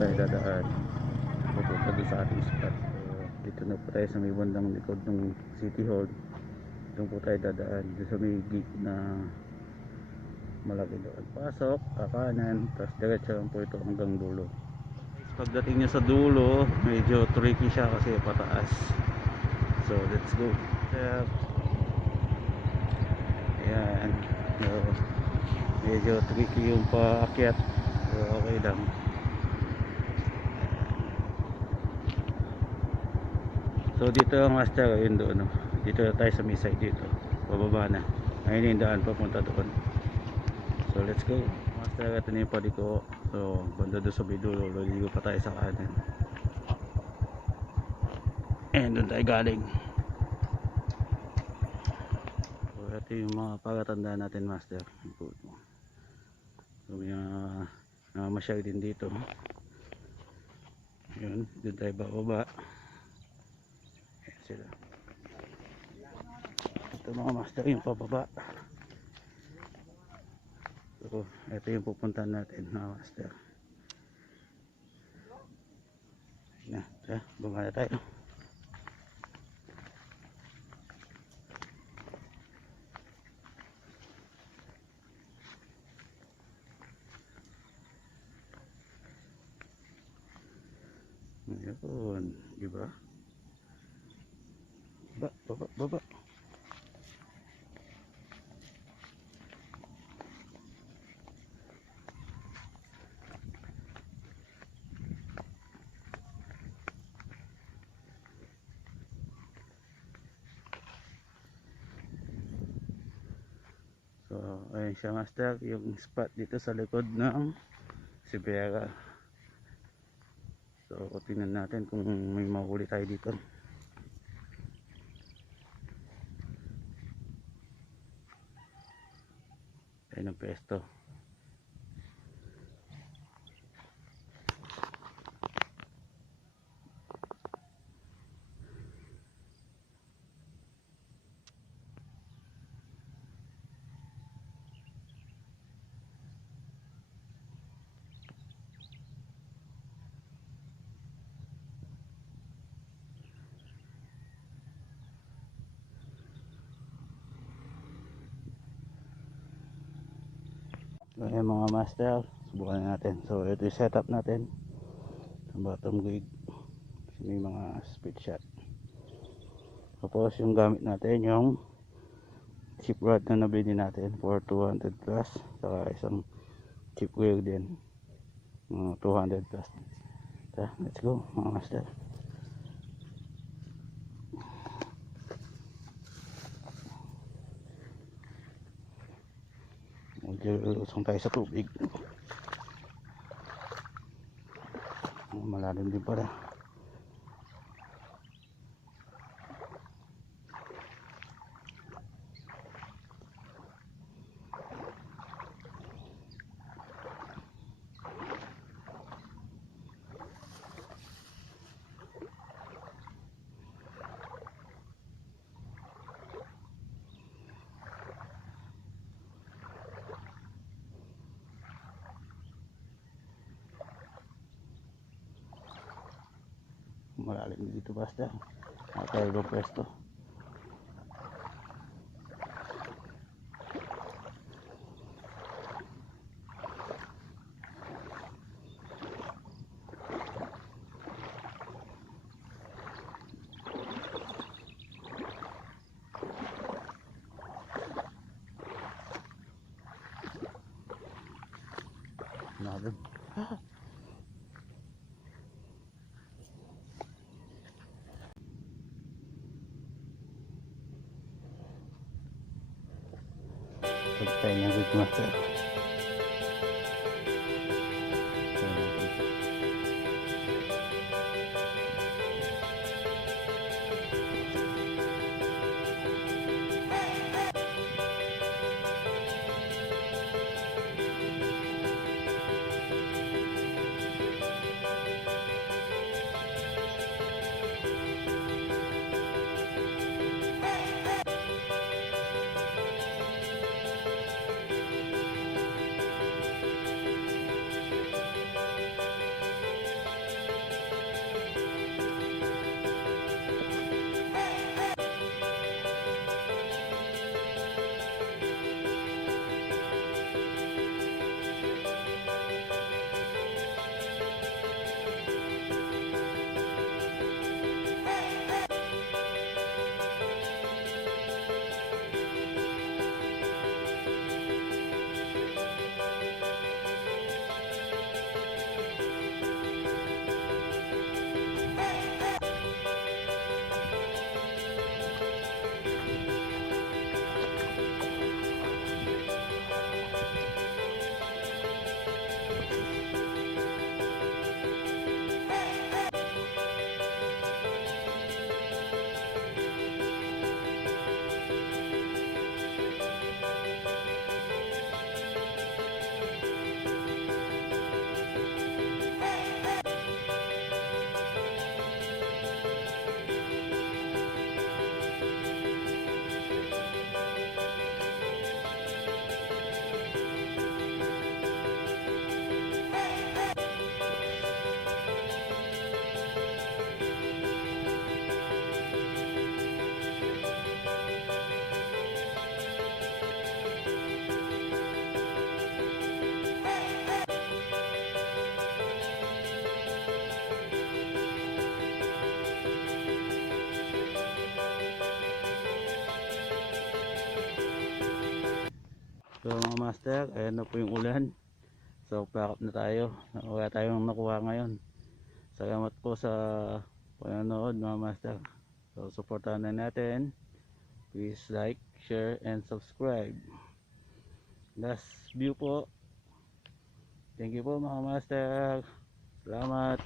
tayo dadaan pupunta doon sa ating spot. So, dito na po tayo sa may bandang likod ng City Hall. Doon po tayo dadaan doon sa may gate na malaki doon. Pasok, kakanan, tapos diretso lang po ito hanggang dulo. Pagdating niya sa dulo, medyo tricky siya kasi pataas. So let's go. Ayan. So, medyo tricky yung paakyat. So okay lang. So dito ang master, ayun doon, no? Dito na tayo sa may side dito. Pababa na. Ayun yung daan papunta doon. So let's go. Master, ito na yung paliko. So banda doon sa bidulo. Liligo pa tayo sa kanan. And doon tayo galing. So ito yung mga palatandaan natin, master. So may masyag din dito. Yun, doon tayo bababa. Ayan sila. Ito mga master yung pababa. So ito yung pupuntahan natin mga master. Ayan na, baba na tayo. Ayun, diba? Baba. So, ayun siya master, yung spot dito sa likod ng Sibera. So, tingnan natin kung may mahuli tayo dito. Ayun ang pesto. So, ayun mga master, subukan natin. So, ito yung setup natin. Sa bottom grid. May mga speed shot. Tapos yung gamit natin yung chip rod na nabili natin for 200 plus. Saka isang chip wheel din. 200 plus. So, let's go mga master. Lusong tayo sa tubig. Malalim din pala. Malalim dito basta. Nakatayo pwesto. Malalim. Tayo ng rig master. So mga master, ayan na po yung ulan. So pack up na tayo. Wala tayong nakuha ngayon. Salamat po sa panonood mga master. So supportahan na natin. Please like, share, and subscribe. Last view po. Thank you po mga master. Salamat.